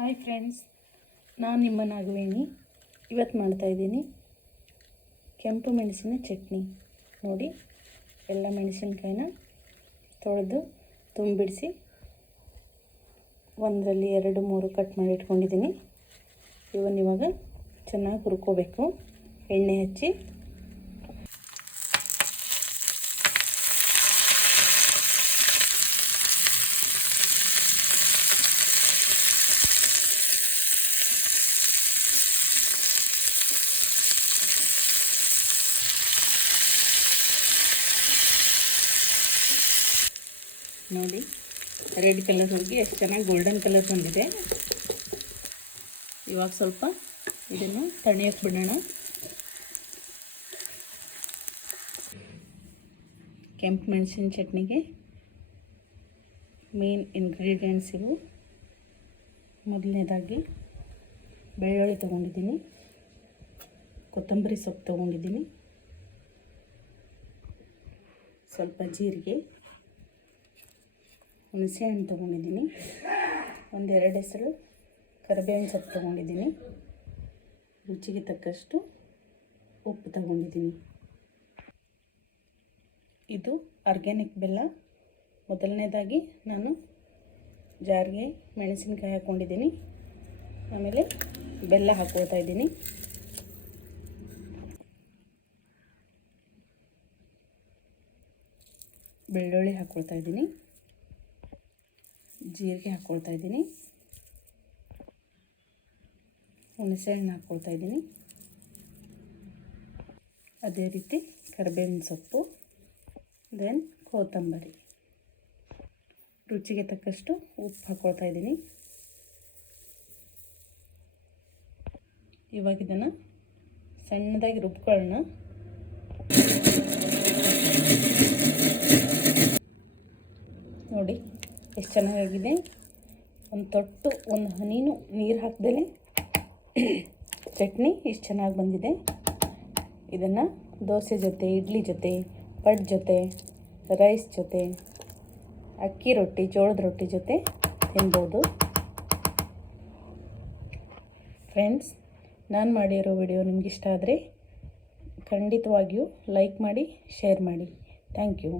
Hi friends, ನಾನು ನಿಮ್ಮ ನಾಗವೇಣಿ. ಇವತ್ತು ಮಾಡ್ತಾಯಿದ್ದೀನಿ ಕೆಂಪು ಮೆಣಸಿನ ಚಟ್ನಿ. ನೋಡಿ, ಎಲ್ಲ ಮೆಣಸಿನ್ಕಾಯಿನ ತೊಳೆದು ತುಂಬಿಡಿಸಿ ಒಂದರಲ್ಲಿ 2-3 ಕಟ್ ಮಾಡಿ ಇಟ್ಕೊಂಡಿದ್ದೀನಿ. ಇವಾಗ ಚೆನ್ನಾಗಿ ಹುರ್ಕೋಬೇಕು. ಎಣ್ಣೆ ಹಚ್ಚಿ ನೋಡಿ, ರೆಡ್ ಕಲರ್ ಹೋಗಿ ಎಷ್ಟು ಚೆನ್ನಾಗಿ ಗೋಲ್ಡನ್ ಕಲರ್ ಬಂದಿದೆ. ಇವಾಗ ಸ್ವಲ್ಪ ಇದನ್ನು ತಣಿಯಕ್ಕೆ ಬಿಡೋಣ. ಕೆಂಪು ಮೆಣಸಿನ ಚಟ್ನಿಗೆ ಮೇನ್ ಇಂಗ್ರೀಡಿಯೆಂಟ್ಸ್ ಇವು. ಮೊದಲನೇದಾಗಿ ಬೆಳ್ಳುಳ್ಳಿ ತೊಗೊಂಡಿದ್ದೀನಿ, ಕೊತ್ತಂಬರಿ ಸೊಪ್ಪು ತೊಗೊಂಡಿದ್ದೀನಿ, ಸ್ವಲ್ಪ ಜೀರಿಗೆ, ಹುಣಸೆ ಹಣ್ಣು ತೊಗೊಂಡಿದ್ದೀನಿ, 1-2 ಹೆಸರು ಕರಿಬೇವಿನ ಸೊಪ್ಪು ತೊಗೊಂಡಿದ್ದೀನಿ, ರುಚಿಗೆ ತಕ್ಕಷ್ಟು ಉಪ್ಪು ತೊಗೊಂಡಿದ್ದೀನಿ. ಇದು ಆರ್ಗ್ಯಾನಿಕ್ ಬೆಲ್ಲ. ಮೊದಲನೇದಾಗಿ ನಾನು ಜಾರಿಗೆ ಮೆಣಸಿನಕಾಯಿ ಹಾಕ್ಕೊಂಡಿದ್ದೀನಿ, ಆಮೇಲೆ ಬೆಲ್ಲ ಹಾಕ್ಕೊಳ್ತಾ ಇದ್ದೀನಿ. ಬೆಳ್ಳುಳ್ಳಿ ಹಾಕ್ಕೊಳ್ತಾ ಇದ್ದೀನಿ, ಜೀರಿಗೆ ಹಾಕ್ಕೊಳ್ತಾ ಇದ್ದೀನಿ, ಹುಣಸೆ ಹಣ್ಣು ಹಾಕ್ಕೊಳ್ತಾ ಇದ್ದೀನಿ, ಅದೇ ರೀತಿ ಕರಿಬೇವಿನ ಸೊಪ್ಪು, ದೆನ್ ಕೊತ್ತಂಬರಿ, ರುಚಿಗೆ ತಕ್ಕಷ್ಟು ಉಪ್ಪು ಹಾಕ್ಕೊಳ್ತಾ ಇದ್ದೀನಿ. ಇವಾಗ ಇದನ್ನು ಸಣ್ಣದಾಗಿ ರುಬ್ಕೊಳ್ಳೋಣ. ನೋಡಿ ಎಷ್ಟು ಚೆನ್ನಾಗಿದೆ. ಒಂದು ತೊಟ್ಟು ಒಂದು ಹನಿನೂ ನೀರು ಹಾಕ್ದೇ ಚಟ್ನಿ ಇಷ್ಟು ಚೆನ್ನಾಗಿ ಬಂದಿದೆ. ಇದನ್ನು ದೋಸೆ ಜೊತೆ, ಇಡ್ಲಿ ಜೊತೆ, ಪಡ್ಡು ಜೊತೆ, ರೈಸ್ ಜೊತೆ, ಅಕ್ಕಿ ರೊಟ್ಟಿ, ಜೋಳದ ರೊಟ್ಟಿ ಜೊತೆ ತಿನ್ಬೋದು. ಫ್ರೆಂಡ್ಸ್, ನಾನು ಮಾಡಿರೋ ವಿಡಿಯೋ ನಿಮ್ಗೆ ಇಷ್ಟ ಆದರೆ ಖಂಡಿತವಾಗಿಯೂ ಲೈಕ್ ಮಾಡಿ, ಶೇರ್ ಮಾಡಿ. Thank you.